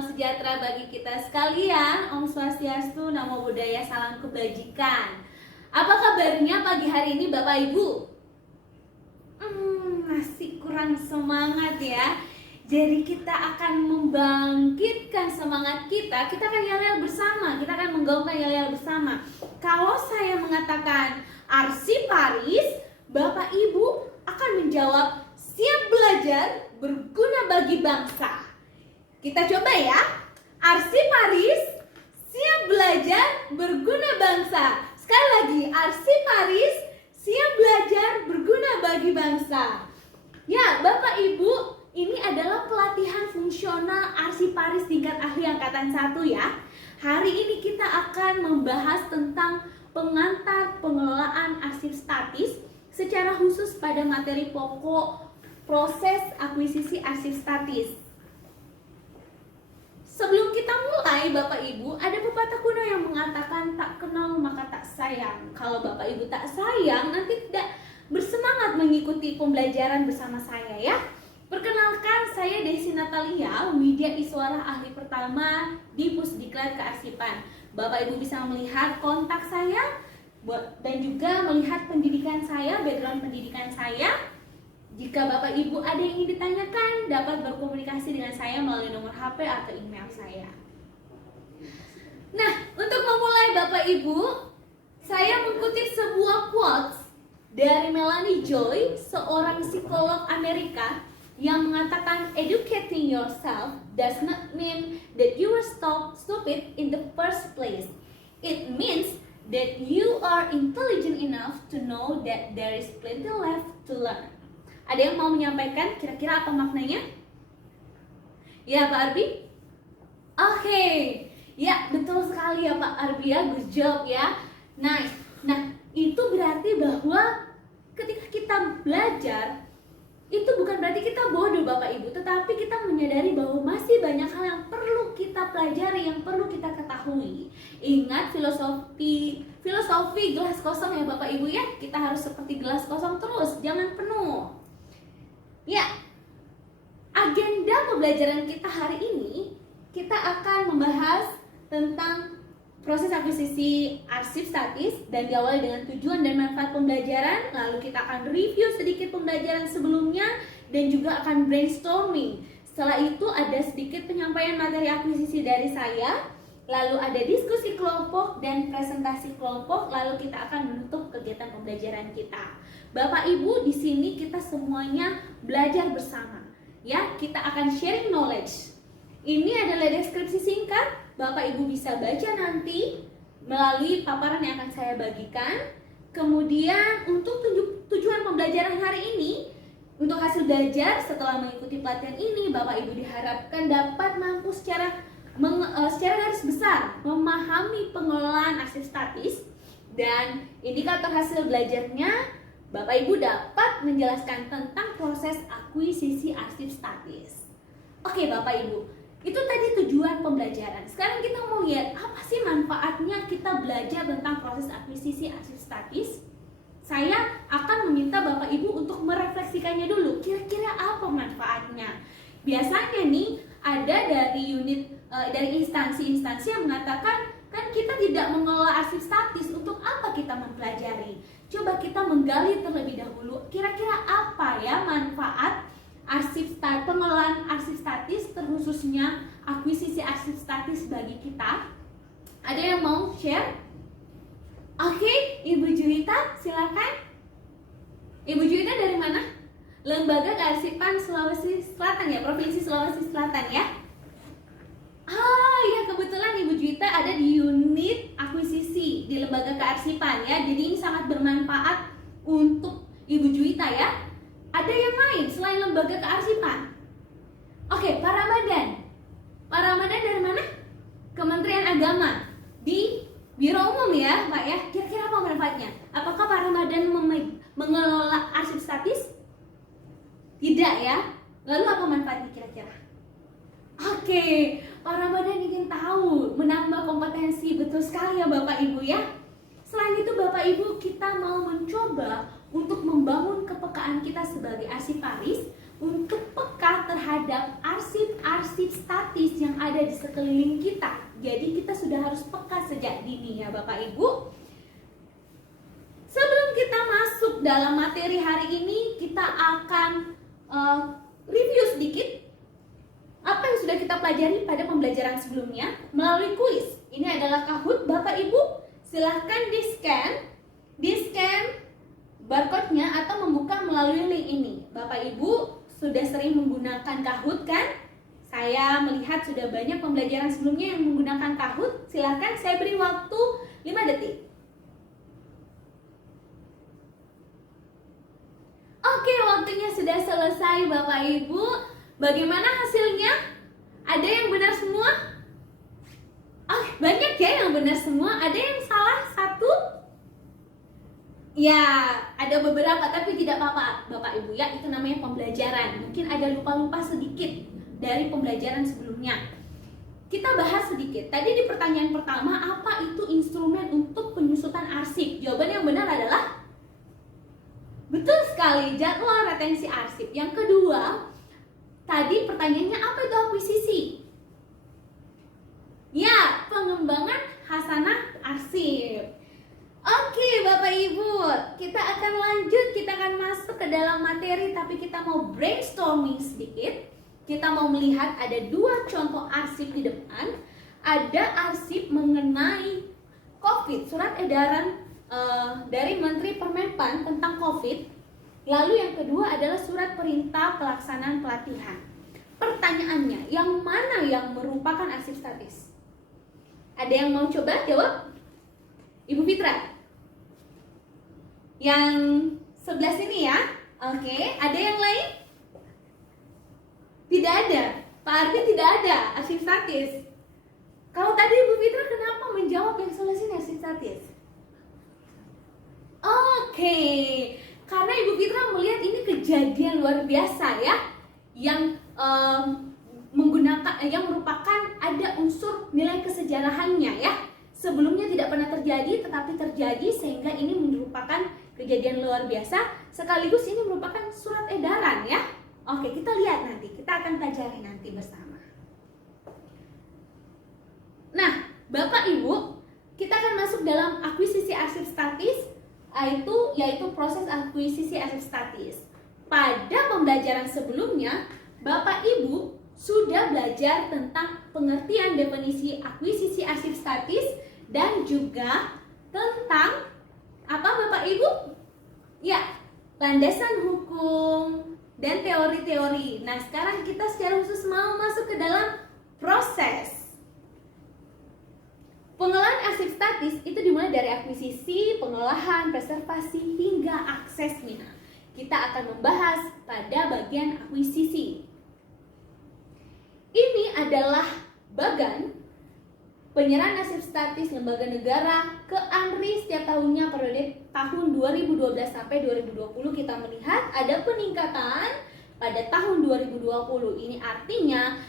salam sejahtera bagi kita sekalian. Om Swastiastu, Namo Buddhaya, salam kebajikan. Apa kabarnya pagi hari ini Bapak Ibu? Masih kurang semangat ya. Jadi kita akan membangkitkan semangat kita. Kita akan yel-yel bersama. Kita akan menggaungkan yel-yel bersama. Kalau saya mengatakan Arsiparis, Bapak Ibu akan menjawab siap belajar, berguna bagi bangsa. Kita coba ya. Arsiparis, siap belajar, berguna bangsa. Sekali lagi, Arsiparis, siap belajar, berguna bagi bangsa. Ya, Bapak Ibu, ini adalah pelatihan fungsional Arsiparis tingkat ahli angkatan 1 ya. Hari ini kita akan membahas tentang pengantar pengelolaan arsip statis secara khusus pada materi pokok proses akuisisi arsip statis. Sebelum kita mulai, Bapak Ibu, ada pepatah kuno yang mengatakan tak kenal maka tak sayang. Kalau Bapak Ibu tak sayang, nanti tidak bersemangat mengikuti pembelajaran bersama saya ya. Perkenalkan, saya Desi Natalia, Widya Iswara ahli pertama di Pusdiklat Kearsipan. Bapak Ibu bisa melihat kontak saya dan juga melihat pendidikan saya, background pendidikan saya. Jika Bapak Ibu ada yang ingin ditanyakan, dapat berkomunikasi dengan saya melalui nomor HP atau email saya. Nah, untuk memulai Bapak Ibu, saya mengutip sebuah quotes dari Melanie Joy, seorang psikolog Amerika, yang mengatakan educating yourself does not mean that you were stupid in the first place. It means that you are intelligent enough to know that there is plenty left to learn. Ada yang mau menyampaikan kira-kira apa maknanya? Ya Pak Arbi? Oke. Ya betul sekali ya Pak Arbi ya, good job ya. Nice. Nah itu berarti bahwa ketika kita belajar, itu bukan berarti kita bodoh Bapak Ibu, tetapi kita menyadari bahwa masih banyak hal yang perlu kita pelajari, yang perlu kita ketahui. Ingat filosofi gelas kosong ya Bapak Ibu ya. Kita harus seperti gelas kosong terus, jangan penuh. Ya, agenda pembelajaran kita hari ini, kita akan membahas tentang proses akuisisi arsip statis dan diawali dengan tujuan dan manfaat pembelajaran. Lalu kita akan review sedikit pembelajaran sebelumnya dan juga akan brainstorming. Setelah itu ada sedikit penyampaian materi akuisisi dari saya, lalu ada diskusi kelompok dan presentasi kelompok, lalu kita akan menutup kegiatan pembelajaran kita. Bapak Ibu, di sini kita semuanya belajar bersama. Ya, kita akan sharing knowledge. Ini adalah deskripsi singkat. Bapak Ibu bisa baca nanti melalui paparan yang akan saya bagikan. Kemudian untuk tujuan pembelajaran hari ini, untuk hasil belajar setelah mengikuti pelatihan ini, Bapak Ibu diharapkan dapat mampu secara garis besar memahami pengelolaan arsip statis, dan indikator hasil belajarnya Bapak Ibu dapat menjelaskan tentang proses akuisisi arsip statis. Oke Bapak Ibu, itu tadi tujuan pembelajaran. Sekarang kita mau lihat apa sih manfaatnya kita belajar tentang proses akuisisi arsip statis. Saya akan meminta Bapak Ibu untuk merefleksikannya dulu. Kira-kira apa manfaatnya? Biasanya nih ada dari instansi-instansi yang mengatakan kan kita tidak mengelola arsip statis, untuk apa kita mempelajari? Coba kita menggali terlebih dahulu. Kira-kira apa ya manfaat pengelolaan arsip statis, terkhususnya akuisisi arsip statis bagi kita? Ada yang mau share? Oke, Ibu Juwita, silakan. Ibu Juwita dari mana? Lembaga Kearsipan Sulawesi Selatan ya, Provinsi Sulawesi Selatan ya. Ya kebetulan Ibu Juwita ada di unit akuisisi di Lembaga Kearsipan ya. Jadi ini sangat bermanfaat untuk Ibu Juwita ya. Ada yang lain selain Lembaga Kearsipan? Oke, Pak Ramadan. Pak Ramadan dari mana? Kementerian Agama di Biro Umum ya Pak ya. Kira-kira apa manfaatnya? Apakah Pak Ramadan mengelola arsip statis? Tidak ya. Lalu apa manfaatnya kira-kira? Oke, Pak Ramadan ingin tahu, menambah kompetensi. Betul sekali ya Bapak Ibu ya. Selain itu Bapak Ibu, kita mau mencoba untuk membangun kepekaan kita sebagai arsiparis untuk peka terhadap arsip-arsip statis yang ada di sekeliling kita. Jadi kita sudah harus peka sejak dini ya Bapak Ibu. Sebelum kita masuk dalam materi hari ini, kita akan review sedikit apa yang sudah kita pelajari pada pembelajaran sebelumnya melalui kuis. Ini adalah Kahoot Bapak Ibu. Silahkan di-scan barcode-nya atau membuka melalui link ini. Bapak Ibu sudah sering menggunakan Kahoot kan? Saya melihat sudah banyak pembelajaran sebelumnya yang menggunakan Kahoot. Silahkan saya beri waktu 5 detik. Oke, waktunya sudah selesai Bapak Ibu. Bagaimana hasilnya? Ada yang benar semua? Oh, banyak ya yang benar semua. Ada yang salah satu? Ya, ada beberapa tapi tidak apa-apa Bapak Ibu ya. Itu namanya pembelajaran. Mungkin ada lupa-lupa sedikit dari pembelajaran sebelumnya. Kita bahas sedikit. Tadi di pertanyaan pertama, apa itu instrumen untuk penyusutan arsip? Jawaban yang benar adalah betul sekali, jadwal retensi arsip. Yang kedua, tadi pertanyaannya apa itu akuisisi? Ya, pengembangan hasanah arsip. Oke Bapak Ibu, kita akan lanjut, kita akan masuk ke dalam materi, tapi kita mau brainstorming sedikit. Kita mau melihat ada 2 contoh arsip di depan. Ada arsip mengenai COVID, surat edaran dari Menteri Permenpan tentang COVID. Lalu yang kedua adalah surat perintah pelaksanaan pelatihan. Pertanyaannya, yang mana yang merupakan arsip statis? Ada yang mau coba jawab? Ibu Fitra? Yang sebelah sini ya. Oke, ada yang lain? Tidak ada. Pak Arvin tidak ada arsip statis. Kalau tadi Ibu Fitra kenapa menjawab yang sebelah sini arsip statis? Oke, karena Ibu Fitra melihat ini kejadian luar biasa ya, yang yang merupakan ada unsur nilai kesejarahannya ya. Sebelumnya tidak pernah terjadi, tetapi terjadi sehingga ini merupakan kejadian luar biasa. Sekaligus ini merupakan surat edaran ya. Oke, kita lihat nanti, kita akan pelajari nanti bersama. Nah, Bapak Ibu, kita akan masuk dalam akuisisi arsip statis, yaitu proses akuisisi arsip statis. Pada pembelajaran sebelumnya, Bapak Ibu sudah belajar tentang pengertian definisi akuisisi arsip statis dan juga tentang apa Bapak Ibu? Ya, landasan hukum dan teori-teori. Nah, sekarang kita secara khusus mau masuk ke dalam proses. Pengelolaan arsip statis itu dimulai dari akuisisi, pengolahan, preservasi, hingga aksesnya. Kita akan membahas pada bagian akuisisi. Ini adalah bagan penyerahan arsip statis lembaga negara ke ANRI setiap tahunnya periode tahun 2012 sampai 2020. Kita melihat ada peningkatan pada tahun 2020. Ini artinya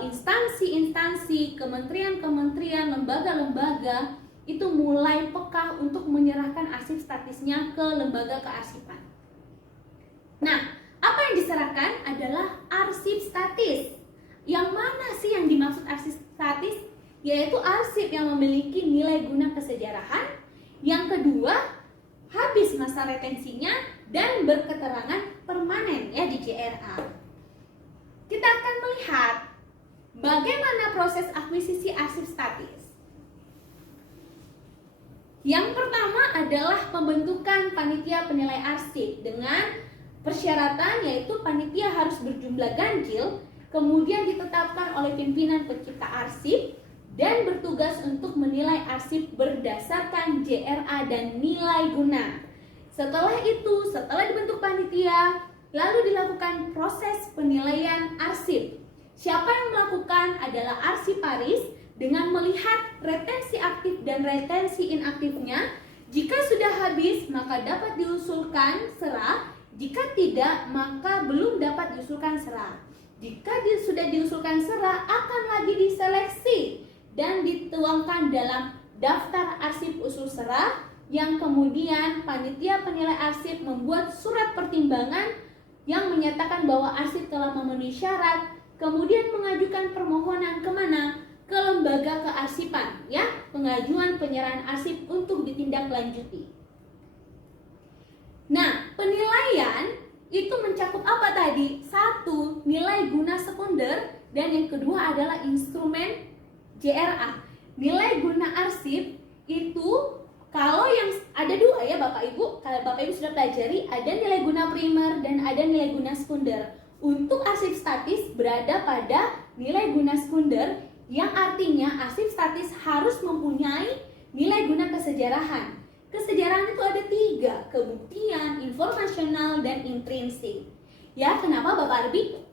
instansi-instansi, kementerian-kementerian, lembaga-lembaga itu mulai peka untuk menyerahkan arsip statisnya ke lembaga kearsipan. Nah, apa yang diserahkan adalah arsip statis. Yang mana sih yang dimaksud arsip statis? Yaitu arsip yang memiliki nilai guna kesejarahan. Yang kedua, habis masa retensinya dan berketerangan permanen ya di JRA. Kita akan melihat bagaimana proses akuisisi arsip statis. Yang pertama adalah pembentukan panitia penilai arsip dengan persyaratan yaitu panitia harus berjumlah ganjil, kemudian ditetapkan oleh pimpinan pencipta arsip dan bertugas untuk menilai arsip berdasarkan JRA dan nilai guna. Setelah itu, setelah dibentuk panitia, lalu dilakukan proses penilaian arsip. Siapa yang melakukan adalah arsiparis dengan melihat retensi aktif dan retensi inaktifnya. Jika sudah habis, maka dapat diusulkan serah. Jika tidak, maka belum dapat diusulkan serah. Jika sudah diusulkan serah, akan lagi diseleksi dan dituangkan dalam daftar arsip usul serah, yang kemudian panitia penilai arsip membuat surat pertimbangan yang menyatakan bahwa arsip telah memenuhi syarat, kemudian mengajukan permohonan kemana? Ke lembaga kearsipan, ya, pengajuan penyerahan arsip untuk ditindaklanjuti. Nah, penilaian itu mencakup apa tadi? Satu, nilai guna sekunder, dan yang kedua adalah instrumen JRA. Nilai guna arsip itu kalau yang ada dua ya Bapak Ibu, kalau Bapak Ibu sudah pelajari, ada nilai guna primer dan ada nilai guna sekunder. Untuk arsip statis berada pada nilai guna sekunder, yang artinya arsip statis harus mempunyai nilai guna kesejarahan. Kesejarahan itu ada 3, kebuktian, informasional, dan intrinsik. Ya, kenapa Bapak Arbi?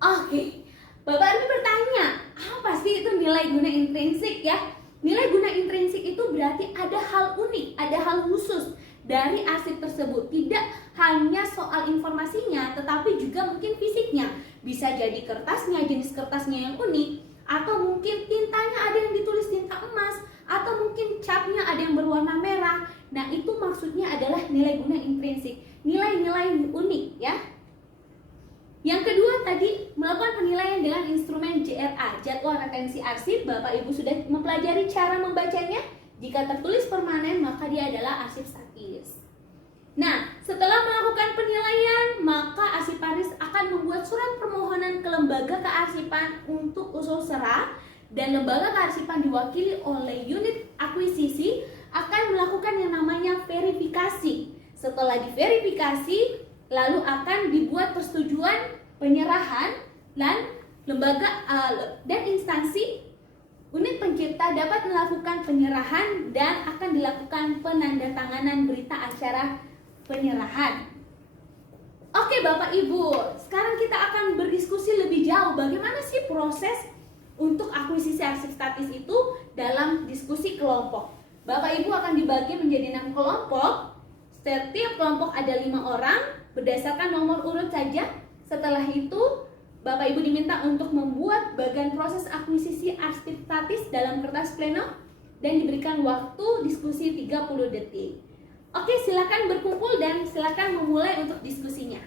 Oke, Bapak Arbi bertanya, apa sih itu nilai guna intrinsik ya? Nilai guna intrinsik itu berarti ada hal unik, ada hal khusus dari arsip tersebut. Tidak hanya soal informasinya, tetapi juga mungkin fisiknya. Bisa jadi kertasnya, jenis kertasnya yang unik, atau mungkin tintanya ada yang ditulis tinta emas, atau mungkin catnya ada yang berwarna merah. Nah, itu maksudnya adalah nilai guna intrinsik, nilai-nilai unik ya. Yang kedua tadi, melakukan penilaian dengan instrumen JRA, jadwal retensi arsip. Bapak Ibu sudah mempelajari cara membacanya. Jika tertulis permanen, maka dia adalah arsip statis. Nah, setelah melakukan penilaian, maka arsiparis akan membuat surat permohonan ke lembaga kearsipan untuk usul serah, dan lembaga kearsipan diwakili oleh unit akuisisi akan melakukan yang namanya verifikasi. Setelah diverifikasi, lalu akan dibuat persetujuan penyerahan, dan lembaga dan instansi unit pencipta dapat melakukan penyerahan dan akan dilakukan penandatanganan berita acara penyerahan. Oke Bapak Ibu, sekarang kita akan berdiskusi lebih jauh bagaimana sih proses untuk akuisisi arsip statis itu dalam diskusi kelompok. Bapak Ibu akan dibagi menjadi 6 kelompok. Setiap kelompok ada 5 orang berdasarkan nomor urut saja. Setelah itu Bapak Ibu diminta untuk membuat bagian proses akuisisi arsip statis dalam kertas pleno dan diberikan waktu diskusi 30 detik. Oke, silakan berkumpul dan silakan memulai untuk diskusinya.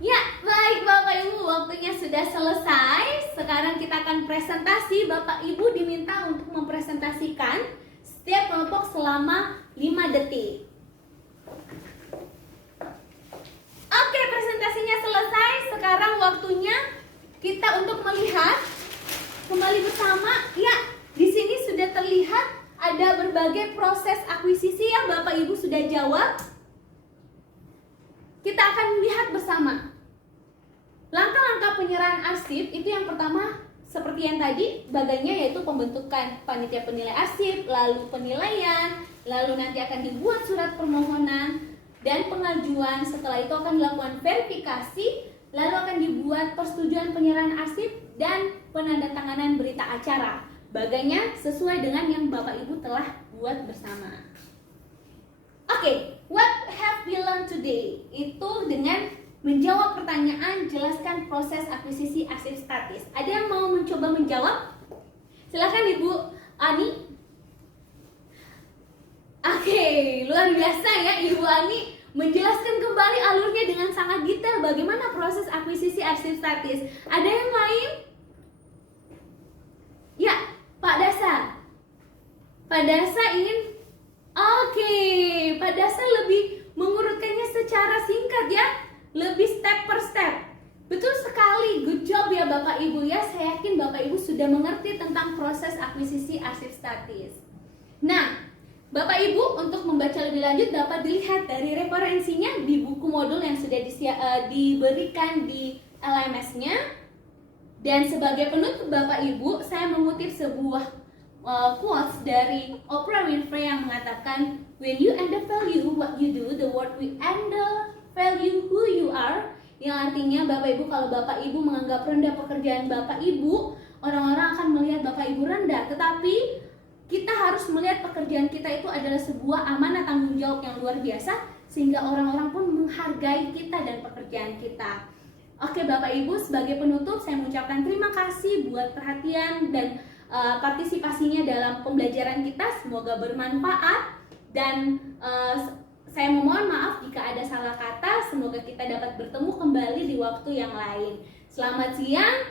Ya, baik Bapak Ibu, waktunya sudah selesai. Sekarang kita akan presentasi. Bapak Ibu diminta untuk mempresentasikan setiap kelompok selama 5 detik. Oke, presentasinya selesai. Sekarang waktunya kita untuk melihat kembali bersama. Ya, di sini sudah terlihat ada berbagai proses akuisisi yang Bapak Ibu sudah jawab. Kita akan lihat bersama. Langkah-langkah penyerahan arsip itu yang pertama seperti yang tadi bagiannya, yaitu pembentukan panitia penilai arsip, lalu penilaian, lalu nanti akan dibuat surat permohonan dan pengajuan. Setelah itu akan dilakukan verifikasi, lalu akan dibuat persetujuan penyerahan arsip dan penandatanganan berita acara. Bagiannya sesuai dengan yang Bapak Ibu telah buat bersama. Oke, what have we learned today? Itu dengan menjawab pertanyaan, jelaskan proses akuisisi arsip statis. Ada yang mau mencoba menjawab? Silakan Ibu Ani. Oke, luar biasa ya Ibu Ani menjelaskan kembali alurnya dengan sangat detail bagaimana proses akuisisi arsip statis. Ada yang lain? Ya, Pak Dasa. Pak Dasa ingin. Oke, Pak Dasa lebih mengurutkannya secara singkat ya, lebih step per step. Betul sekali, good job ya Bapak Ibu ya. Saya yakin Bapak Ibu sudah mengerti tentang proses akuisisi arsip statis. Nah, Bapak Ibu untuk membaca lebih lanjut dapat dilihat dari referensinya di buku modul yang sudah diberikan di LMS-nya. Dan sebagai penutup Bapak Ibu, saya mengutip sebuah quotes dari Oprah Winfrey yang mengatakan, when you undervalue what you do, the world will undervalue who you are. Yang artinya Bapak Ibu, kalau Bapak Ibu menganggap rendah pekerjaan Bapak Ibu, orang-orang akan melihat Bapak Ibu rendah. Tetapi kita harus melihat pekerjaan kita itu adalah sebuah amanah tanggung jawab yang luar biasa, sehingga orang-orang pun menghargai kita dan pekerjaan kita. Oke Bapak Ibu, sebagai penutup saya mengucapkan terima kasih buat perhatian dan partisipasinya dalam pembelajaran kita. Semoga bermanfaat dan saya memohon maaf jika ada salah kata. Semoga kita dapat bertemu kembali di waktu yang lain. Selamat siang,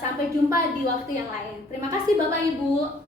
sampai jumpa di waktu yang lain. Terima kasih Bapak Ibu.